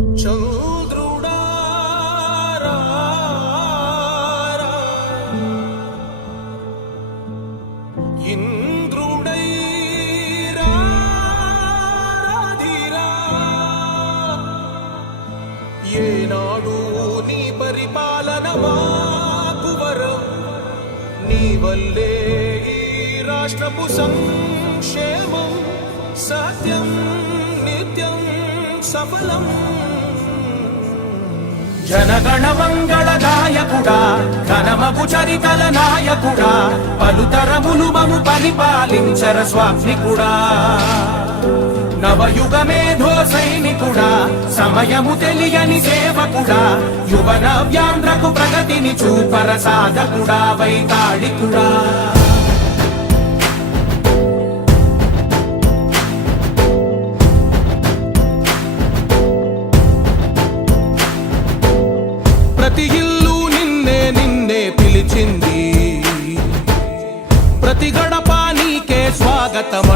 చంద్రుడా ఇంద్రుడై రాధిరా ఏనాడు నీ పరిపాలన మాకు వరం నీ వల్లే ఈ రాష్ట్రపు సంక్షేమం సత్యం నిత్యం సఫలం జనగణ మంగళదాయకుడా ఘనమగు చరితల నాయకుడా పలుతరములు మము పరిపాలించర స్వామికుడా నవయుగ మేధో సైనికుడా సమయము తెలియని సేవకుడా యువన వ్యాంధ్రకు ప్రగతిని చూపర సాధకుడా వైతాళికుడా ప్రతి ఇల్లు నిన్నే నిన్నే పిలిచింది ప్రతి గడప నీకే స్వాగతం